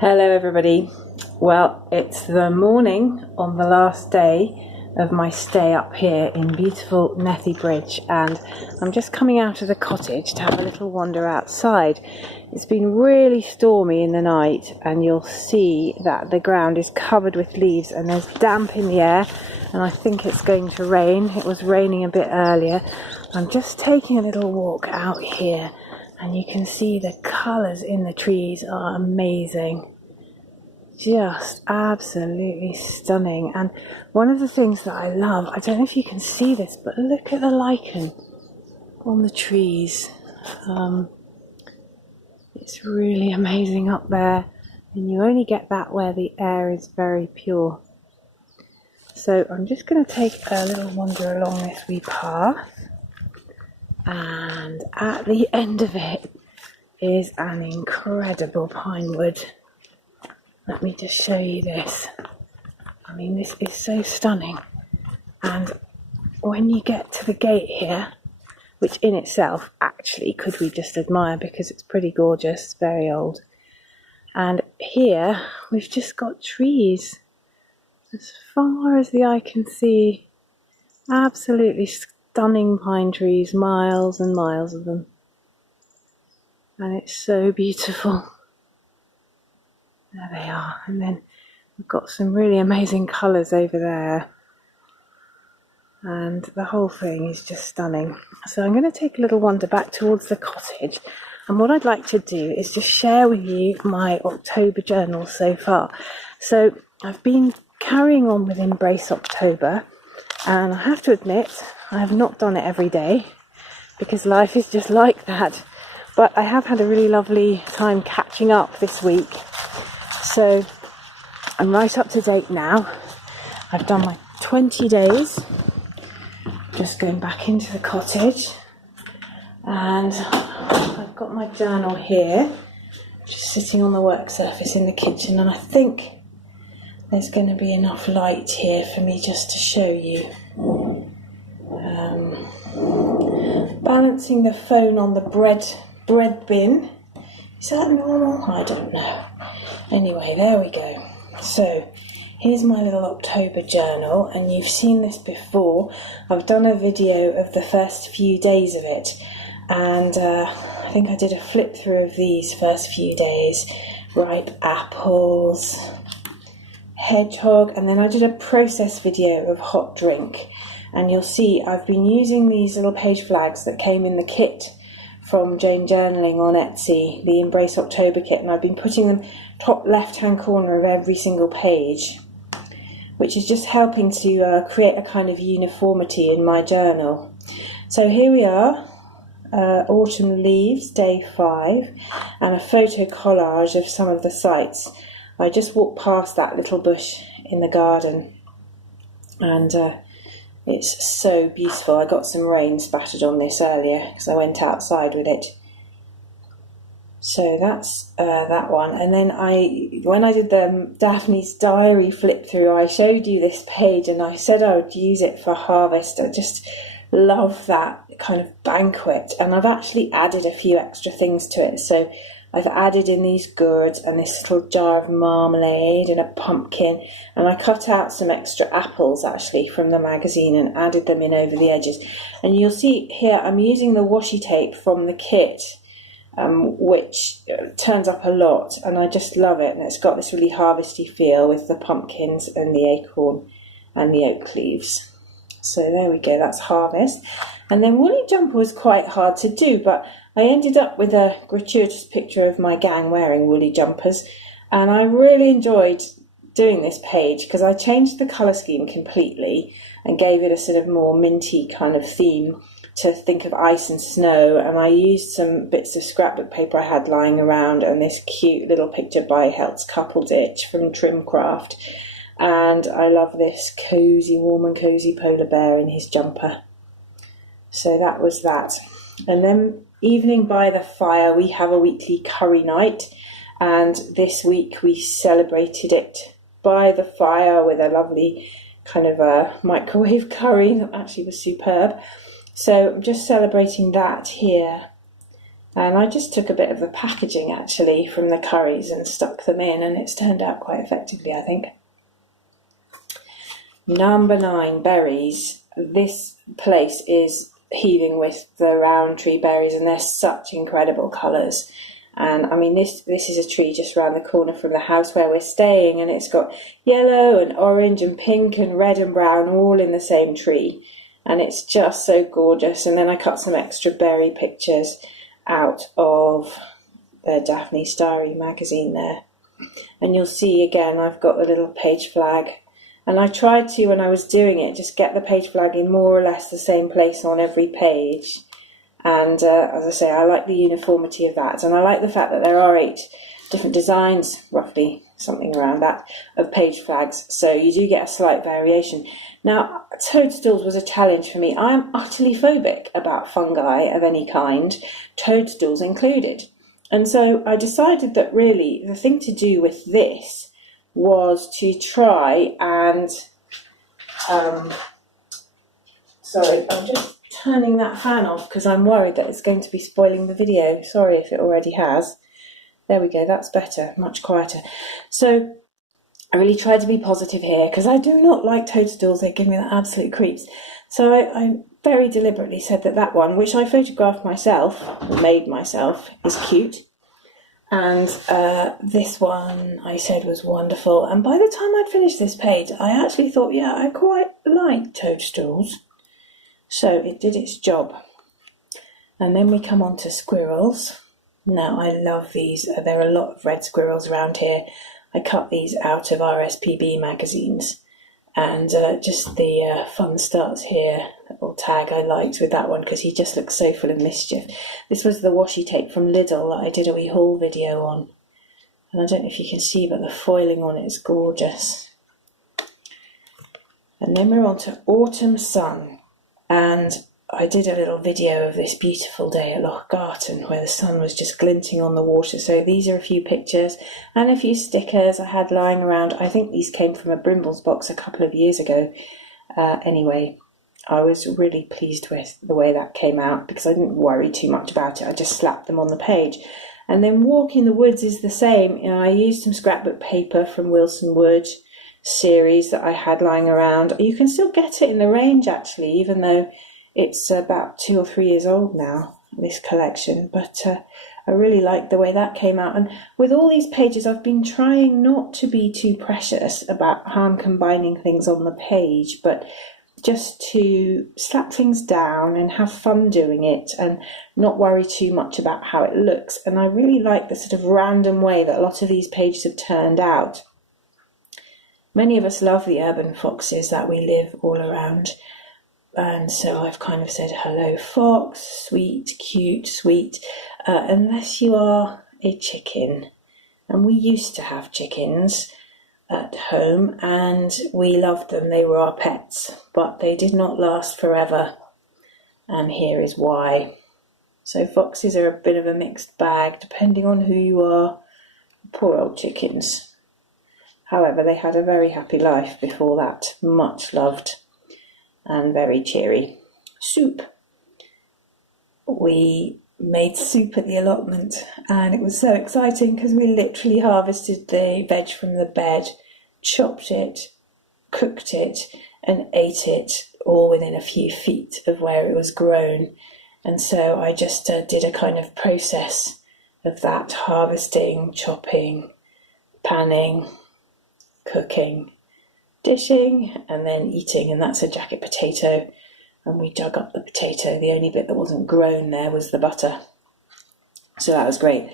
Hello everybody. Well, it's the morning on the last day of my stay up here in beautiful Nethy Bridge, and I'm just coming out of the cottage to have a little wander outside. It's been really stormy in the night, and you'll see that the ground is covered with leaves and there's damp in the air, and I think it's going to rain. It was raining a bit earlier. I'm just taking a little walk out here, and you can see the colours in the trees are amazing. Just absolutely stunning. And one of the things that I love, I don't know if you can see this, but look at the lichen on the trees. It's really amazing up there, and you only get that where the air is very pure. So I'm just going to take a little wander along this wee path, and at the end of it is an incredible pine wood. Let me just show you this. I mean, this is so stunning. And when you get to the gate here, which in itself actually could we just admire because it's pretty gorgeous, it's very old. And here we've just got trees as far as the eye can see. Absolutely stunning pine trees, miles and miles of them. And it's so beautiful. There they are, and then we've got some really amazing colours over there, and the whole thing is just stunning. So I'm going to take a little wander back towards the cottage, and what I'd like to do is just share with you my October journal so far. So I've been carrying on with Embrace October, and I have to admit I have not done it every day because life is just like that, but I have had a really lovely time catching up this week. So I'm right up to date now. I've done my 20 days, just going back into the cottage, and I've got my journal here, just sitting on the work surface in the kitchen, and I think there's going to be enough light here for me just to show you. Balancing the phone on the bread bin. Is that normal? I don't know. Anyway, there we go. So here's my little October journal, and you've seen this before. I've done a video of the first few days of it, and I think I did a flip through of these first few days. Ripe apples, hedgehog, and then I did a process video of hot drink. And you'll see I've been using these little page flags that came in the kit from Jane Journaling on Etsy, the Embrace October kit, and I've been putting them top left hand corner of every single page, which is just helping to create a kind of uniformity in my journal. So here we are, autumn leaves, day 5, and a photo collage of some of the sites. I just walked past that little bush in the garden, and it's so beautiful. I got some rain spattered on this earlier because I went outside with it. So that's that one. And then when I did the Daphne's Diary flip through, I showed you this page, and I said I would use it for harvest. I just love that kind of banquet, and I've actually added a few extra things to it. So I've added in these gourds and this little jar of marmalade and a pumpkin, and I cut out some extra apples actually from the magazine and added them in over the edges. And you'll see here I'm using the washi tape from the kit, which turns up a lot, and I just love it, and it's got this really harvesty feel with the pumpkins and the acorn and the oak leaves. So there we go, that's harvest. And then woolly jumper was quite hard to do, but I ended up with a gratuitous picture of my gang wearing woolly jumpers, and I really enjoyed doing this page because I changed the colour scheme completely and gave it a sort of more minty kind of theme to think of ice and snow, and I used some bits of scrapbook paper I had lying around and this cute little picture by Helt's Couple Ditch from Trimcraft, and I love this cosy, warm and cosy polar bear in his jumper. So that was that. And then evening by the fire, we have a weekly curry night, and this week we celebrated it by the fire with a lovely kind of a microwave curry that actually was superb. So I'm just celebrating that here And I just took a bit of the packaging actually from the curries and stuck them in, and it's turned out quite effectively, I think. Number 9, berries. This place is heaving with the Roundtree berries, and they're such incredible colours. And I mean, this is a tree just around the corner from the house where we're staying, and it's got yellow and orange and pink and red and brown all in the same tree, and it's just so gorgeous. And then I cut some extra berry pictures out of the Daphne Starry magazine there, and you'll see again I've got the little page flag, and I tried to, when I was doing it, just get the page flag in more or less the same place on every page. And as I say, I like the uniformity of that, and I like the fact that there are 8 different designs, roughly something around that, of page flags, so you do get a slight variation. Now, toadstools was a challenge for me. I am utterly phobic about fungi of any kind, toadstools included, and so I decided that really the thing to do with this was to try and sorry, I'm just turning that fan off because I'm worried that it's going to be spoiling the video. Sorry if it already has. There we go, that's better, much quieter. So I really tried to be positive here because I do not like toadstools. They give me the absolute creeps. So I very deliberately said that one, which I photographed myself, or made myself, is cute. And this one I said was wonderful. And by the time I'd finished this page, I actually thought, yeah, I quite like toadstools. So it did its job. And then we come on to squirrels. Now, I love these. There are a lot of red squirrels around here. I cut these out of RSPB magazines. And just the fun starts here, little tag I liked with that one because he just looks so full of mischief. This was the washi tape from Lidl that I did a wee haul video on. And I don't know if you can see, but the foiling on it is gorgeous. And then we're on to Autumn Sun. And I did a little video of this beautiful day at Loch Garten where the sun was just glinting on the water. So these are a few pictures and a few stickers I had lying around. I think these came from a Brimbles box a couple of years ago. Anyway, I was really pleased with the way that came out because I didn't worry too much about it. I just slapped them on the page. And then Walk in the Woods is the same. You know, I used some scrapbook paper from Wilson Wood series that I had lying around. You can still get it in the range actually, even though it's about 2 or 3 years old now, this collection, but I really like the way that came out. And with all these pages, I've been trying not to be too precious about how I'm combining things on the page, but just to slap things down and have fun doing it and not worry too much about how it looks. And I really like the sort of random way that a lot of these pages have turned out. Many of us love the urban foxes that we live all around. And so I've kind of said, hello fox, sweet, cute, sweet, unless you are a chicken. And we used to have chickens at home and we loved them. They were our pets, but they did not last forever. And here is why. So foxes are a bit of a mixed bag, depending on who you are. Poor old chickens. However, they had a very happy life before that, much loved. And very cheery. Soup. We made soup at the allotment and it was so exciting because we literally harvested the veg from the bed, chopped it, cooked it and ate it all within a few feet of where it was grown. And so I just did a kind of process of that, harvesting, chopping, panning, cooking, dishing and then eating, and that's a jacket potato. And we dug up the potato. The only bit that wasn't grown there was the butter, so that was great.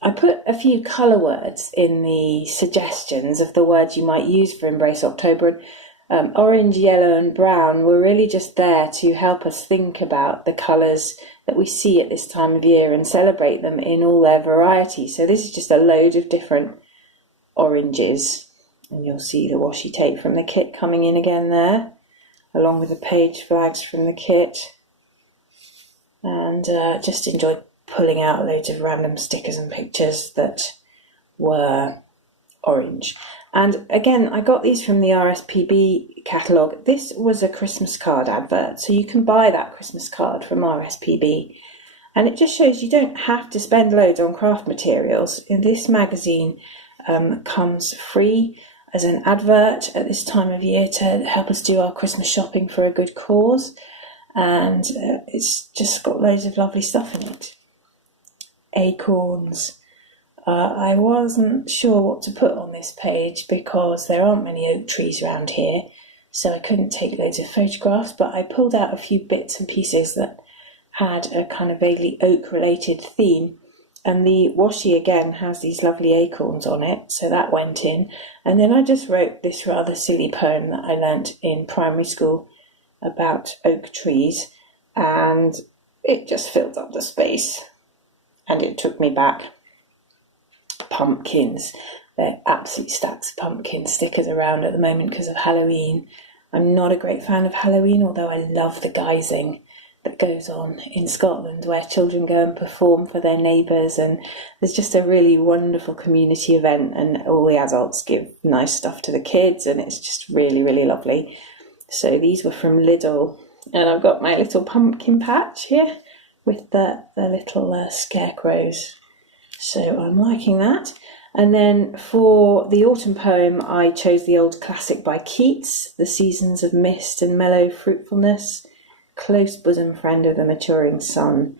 I put a few colour words in the suggestions of the words you might use for Embrace October. Orange, yellow and brown were really just there to help us think about the colours that we see at this time of year and celebrate them in all their variety. So this is just a load of different oranges. And you'll see the washi tape from the kit coming in again there, along with the page flags from the kit. And just enjoyed pulling out loads of random stickers and pictures that were orange. And again, I got these from the RSPB catalogue. This was a Christmas card advert, so you can buy that Christmas card from RSPB. And it just shows you don't have to spend loads on craft materials. In this magazine comes free as an advert at this time of year to help us do our Christmas shopping for a good cause. And it's just got loads of lovely stuff in it. Acorns. I wasn't sure what to put on this page because there aren't many oak trees around here, so I couldn't take loads of photographs, but I pulled out a few bits and pieces that had a kind of vaguely oak related theme. And the washi again has these lovely acorns on it, so that went in. And then I just wrote this rather silly poem that I learnt in primary school about oak trees, and it just filled up the space and it took me back. Pumpkins. There are absolute stacks of pumpkin stickers around at the moment because of Halloween. I'm not a great fan of Halloween, although I love the guising that goes on in Scotland, where children go and perform for their neighbours, and there's just a really wonderful community event, and all the adults give nice stuff to the kids, and it's just really, really lovely. So these were from Lidl, and I've got my little pumpkin patch here with the little scarecrows. So I'm liking that. And then for the autumn poem, I chose the old classic by Keats, The Seasons of Mist and Mellow Fruitfulness, close bosom friend of the maturing sun.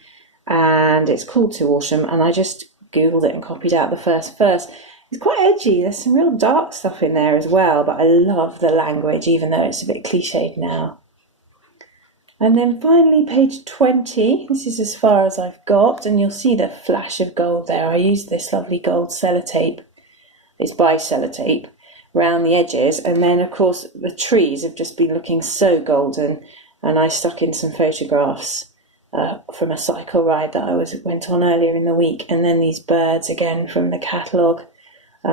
And it's called To Autumn, and I just googled it and copied out the first verse. It's quite edgy, there's some real dark stuff in there as well, but I love the language, even though it's a bit cliched now. And then finally, page 20, this is as far as I've got, and you'll see the flash of gold there. I used this lovely gold sellotape, it's by sellotape, around the edges, and then of course the trees have just been looking so golden, and I stuck in some photographs from a cycle ride that I went on earlier in the week, and then these birds again from the catalogue.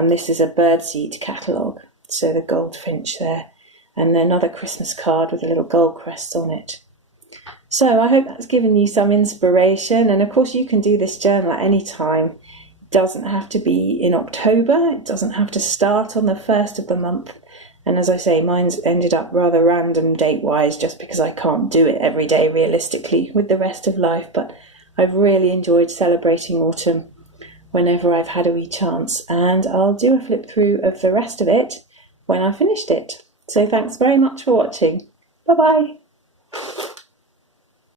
This is a birdseed catalogue, so the goldfinch there, and another Christmas card with a little gold crest on it. So I hope that's given you some inspiration, and of course you can do this journal at any time. It doesn't have to be in October, it doesn't have to start on the 1st of the month, and as I say, mine's ended up rather random date-wise just because I can't do it every day realistically with the rest of life, but I've really enjoyed celebrating autumn whenever I've had a wee chance, and I'll do a flip through of the rest of it when I've finished it. So thanks very much for watching. Bye bye.